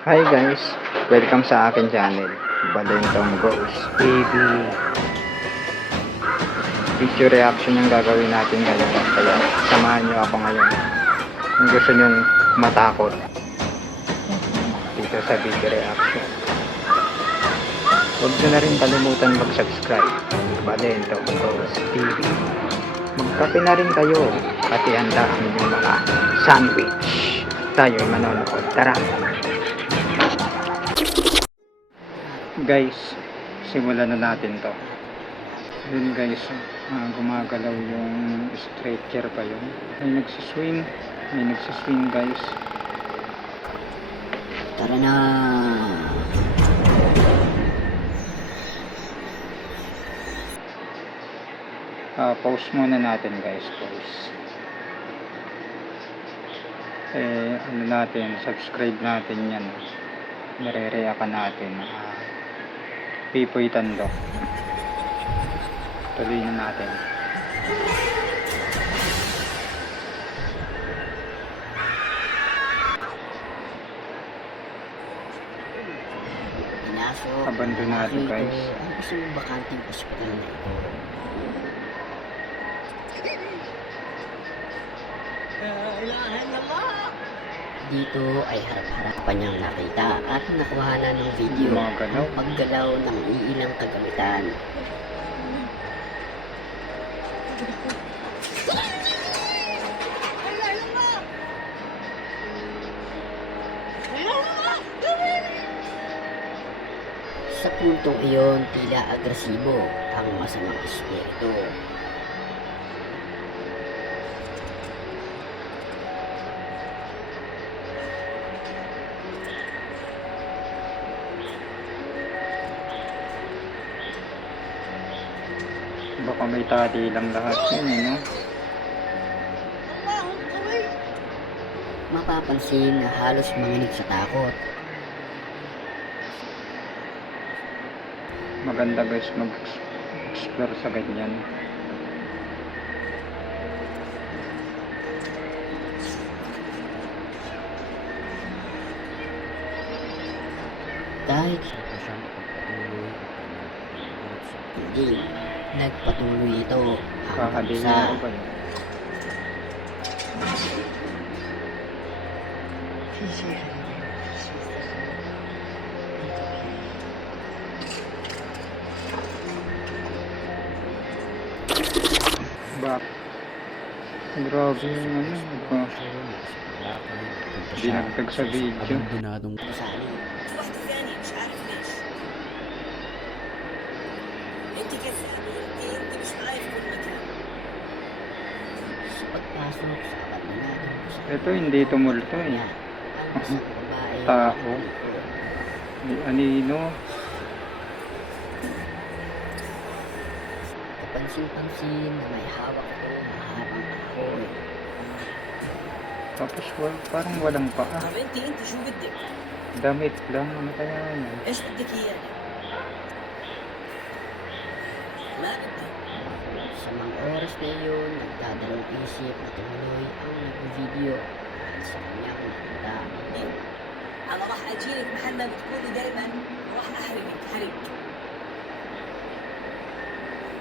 Hi guys, welcome sa akin channel, Valentong Goes Baby. Video reaction yung gagawin natin ngayon, kaya samahan nyo ako ngayon kung gusto nyong matakot dito sa video reaction. Huwag nyo na rin kalimutan mag-subscribe, Valentong Goes Baby. Magkape na rin kayo at ihanda ang inyong mga sandwich. Tayo'y manonood, tara! Guys, simulan na natin to. Yun guys, gumagalaw yung stretcher pa yun. May nagsiswing guys. Tara na. Pause muna natin guys, pause. Ano natin, subscribe natin yan. Nare-react natin. Pipoy Tando. Tuloy na natin. Pinasok. Abandonado guys. Ano kasi yung bakanting hospital na ito? Dito ay harap-harapan niyang nakita at nakuhanan ng video ang paggalaw ng iilang kagamitan. Sa puntong iyon, tila agresibo ang masamang espiritu. Baka may tali lang lahat yun, no? Mapapansin na halos manginig sa takot. Maganda guys mag-explore sa ganyan. Kahit hindi, nagpatuloy ito hanggang Kakadili sa ako ba yun? Bak. Grabe yung ano. Dinagdag sa video. abandonadong gusali. Sa pagpasok sa abandonadong gusali, Ito hindi tumulto eh. ang isang babae Tao. May anino. kapansin-pansin na may hawak ko mahabang kahoy. Tapos parang walang paa. طب انت شو بدك؟ Damit lang. Ano kaya yan? ايش بدك اياه؟ ما بدي Sa mga oras na iyon, nagdadalawang isip na tumuloy ang nag-video dahil sa kanyang nakita. انا راح اجيلك محل ما بتكوني دائما وراح احرقك حرق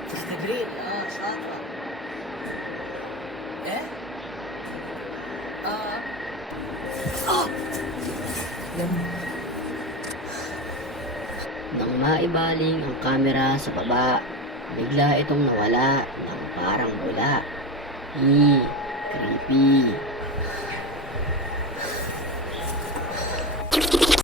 تختبرين شاطرة ايه؟ اه Nang maibaling ang kamera sa baba, bigla itong nawala ng parang wala. Creepy.